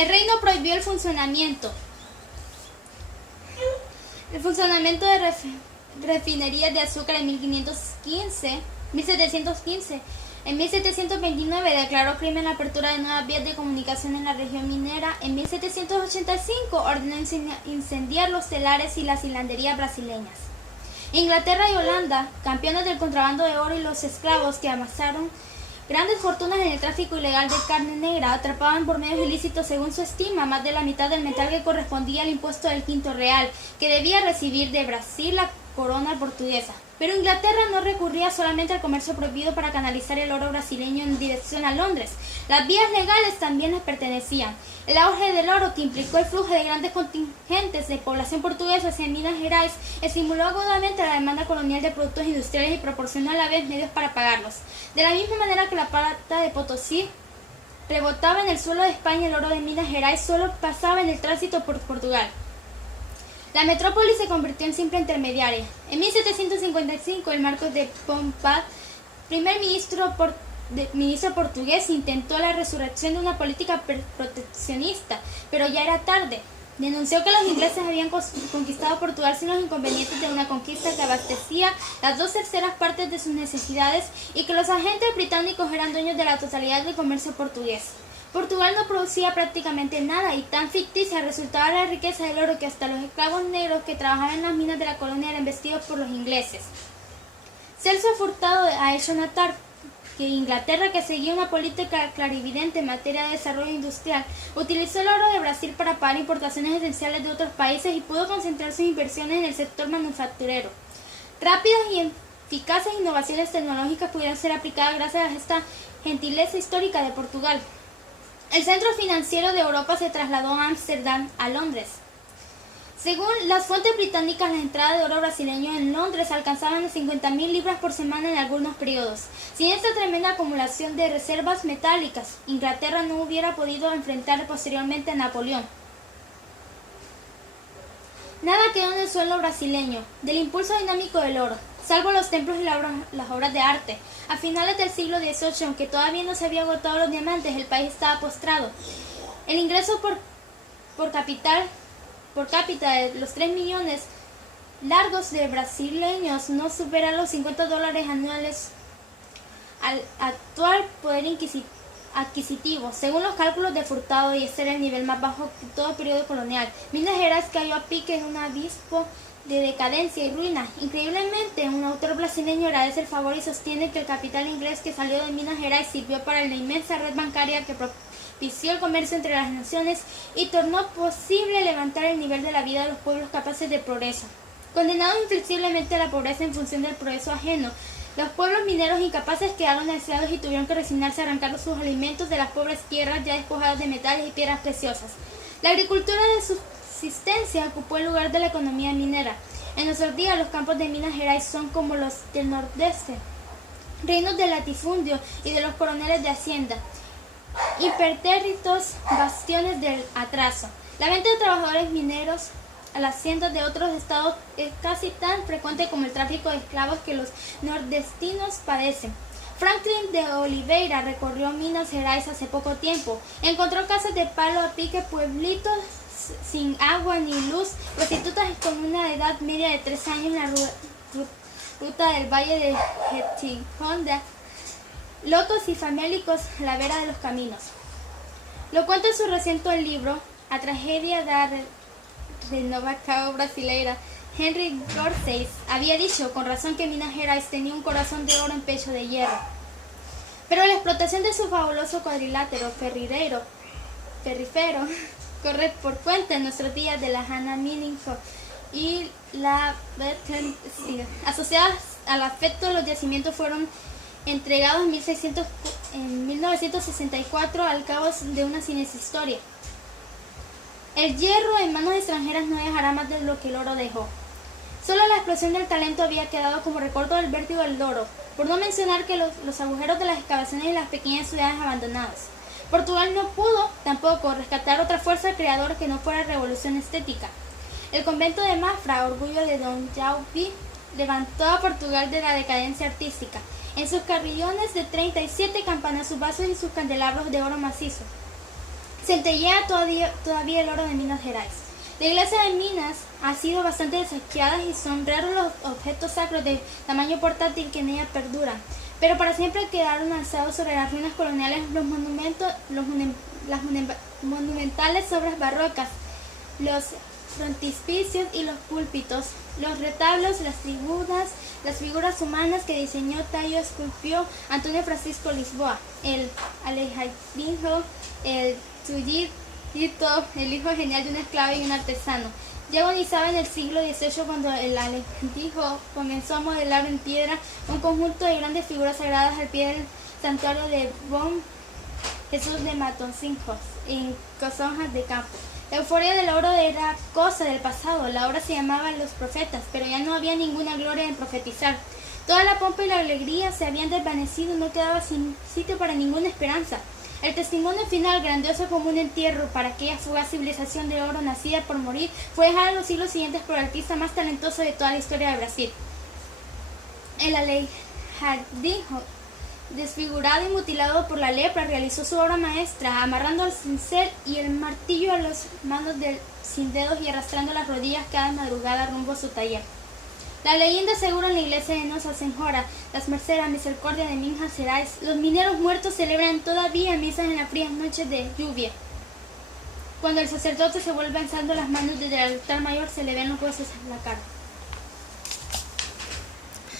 El reino prohibió el funcionamiento de refinerías de azúcar en 1715. En 1729 declaró crimen la apertura de nuevas vías de comunicación en la región minera. En 1785 ordenó incendiar los telares y las hilanderías brasileñas. Inglaterra y Holanda, campeones del contrabando de oro y los esclavos que amasaron grandes fortunas en el tráfico ilegal de carne negra, atrapaban por medios ilícitos, según su estima, más de la mitad del metal que correspondía al impuesto del quinto real, que debía recibir de Brasil la corona portuguesa. Pero Inglaterra no recurría solamente al comercio prohibido para canalizar el oro brasileño en dirección a Londres. Las vías legales también les pertenecían. El auge del oro, que implicó el flujo de grandes contingentes de población portuguesa hacia Minas Gerais, estimuló agudamente la demanda colonial de productos industriales y proporcionó a la vez medios para pagarlos. De la misma manera que la plata de Potosí rebotaba en el suelo de España, el oro de Minas Gerais solo pasaba en el tránsito por Portugal. La metrópoli se convirtió en simple intermediaria. En 1755, el Marcos de Pombal, primer ministro portugués, intentó la resurrección de una política proteccionista, pero ya era tarde. Denunció que los ingleses habían conquistado Portugal sin los inconvenientes de una conquista que abastecía las 2/3 partes de sus necesidades y que los agentes británicos eran dueños de la totalidad del comercio portugués. Portugal no producía prácticamente nada y tan ficticia resultaba la riqueza del oro que hasta los esclavos negros que trabajaban en las minas de la colonia eran vestidos por los ingleses. Celso Furtado ha hecho notar que Inglaterra, que seguía una política clarividente en materia de desarrollo industrial, utilizó el oro de Brasil para pagar importaciones esenciales de otros países y pudo concentrar sus inversiones en el sector manufacturero. Rápidas y eficaces innovaciones tecnológicas pudieron ser aplicadas gracias a esta gentileza histórica de Portugal. El centro financiero de Europa se trasladó a Ámsterdam, a Londres. Según las fuentes británicas, las entradas de oro brasileño en Londres alcanzaban las 50.000 libras por semana en algunos periodos. Sin esta tremenda acumulación de reservas metálicas, Inglaterra no hubiera podido enfrentar posteriormente a Napoleón. Nada quedó en el suelo brasileño del impulso dinámico del oro, salvo los templos y las obras de arte. A finales del siglo XVIII, aunque todavía no se había agotado los diamantes, el país estaba postrado. El ingreso por cápita de los 3 millones largos de brasileños no supera los $50 anuales al actual poder adquisitivo. Según los cálculos de Furtado, y este era el nivel más bajo de todo periodo colonial, Minas Gerais cayó a pique en un abismo de decadencia y ruina. Increíblemente, un autor brasileño agradece el favor y sostiene que el capital inglés que salió de Minas Gerais sirvió para la inmensa red bancaria que propició el comercio entre las naciones y tornó posible levantar el nivel de la vida de los pueblos capaces de progreso. Condenados inflexiblemente a la pobreza en función del progreso ajeno, los pueblos mineros incapaces quedaron aislados y tuvieron que resignarse a arrancar sus alimentos de las pobres tierras ya despojadas de metales y piedras preciosas. La agricultura de subsistencia ocupó el lugar de la economía minera. En nuestros días, los campos de Minas Gerais son como los del nordeste, reinos del latifundio y de los coroneles de hacienda, impertérritos bastiones del atraso. La venta de trabajadores mineros a las haciendas de otros estados es casi tan frecuente como el tráfico de esclavos que los nordestinos padecen. Franklin de Oliveira recorrió Minas Gerais hace poco tiempo. Encontró casas de palo a pique, pueblitos sin agua ni luz, prostitutas con una edad media de 3 años en la ruta del valle de Jequitinhonha, lotos y famélicos a la vera de los caminos. Lo cuenta en su reciente libro, A Tragedia da Renovação Brasileira. Henry Gorseis había dicho con razón que Minas Gerais tenía un corazón de oro en pecho de hierro. Pero la explotación de su fabuloso cuadrilátero ferrífero corre por cuenta en nuestros días de la Hanna Mining Co. y la Bertrand Steel. Asociadas al afecto, los yacimientos fueron entregados en 1964 al cabo de una siniestra historia. El hierro en manos extranjeras no dejará más de lo que el oro dejó. Solo la explosión del talento había quedado como recuerdo del vértigo del oro, por no mencionar que los agujeros de las excavaciones y las pequeñas ciudades abandonadas. Portugal no pudo tampoco rescatar otra fuerza creadora que no fuera revolución estética. El convento de Mafra, orgullo de Don Jaume, levantó a Portugal de la decadencia artística. En sus carrillones de 37 campanas, sus vasos y sus candelabros de oro macizo centellea todavía el oro de Minas Gerais. La iglesia de Minas ha sido bastante saqueada y son raros los objetos sacros de tamaño portátil que en ella perduran, pero para siempre quedaron alzados sobre las ruinas coloniales los monumentos, las monumentales obras barrocas, los frontispicios y los púlpitos, los retablos, las figuras humanas que diseñó, talló, esculpió Antonio Francisco Lisboa, el Alejandro, el Tuyito, el hijo genial de un esclavo y un artesano. Ya agonizaba en el siglo XVIII cuando el Alejandro comenzó a modelar en piedra un conjunto de grandes figuras sagradas al pie del santuario de Bom Jesús de Matoncincos, en Cosonjas de Campo. La euforia del oro era cosa del pasado, la obra se llamaba Los Profetas, pero ya no había ninguna gloria en profetizar. Toda la pompa y la alegría se habían desvanecido y no quedaba sin sitio para ninguna esperanza. El testimonio final, grandioso como un entierro para aquella fugaz civilización de oro nacida por morir, fue dejada en los siglos siguientes por el artista más talentoso de toda la historia de Brasil. El Alejandro, desfigurado y mutilado por la lepra, realizó su obra maestra, amarrando el cincel y el martillo a las manos sin dedos y arrastrando las rodillas cada madrugada rumbo a su taller. La leyenda asegura en la iglesia de Nossa Senhora, las Mercedes, Misericordia de Minas Gerais, los mineros muertos celebran todavía misas en las frías noches de lluvia. Cuando el sacerdote se vuelve alzando las manos desde el altar mayor, se le ven los huesos en la cara.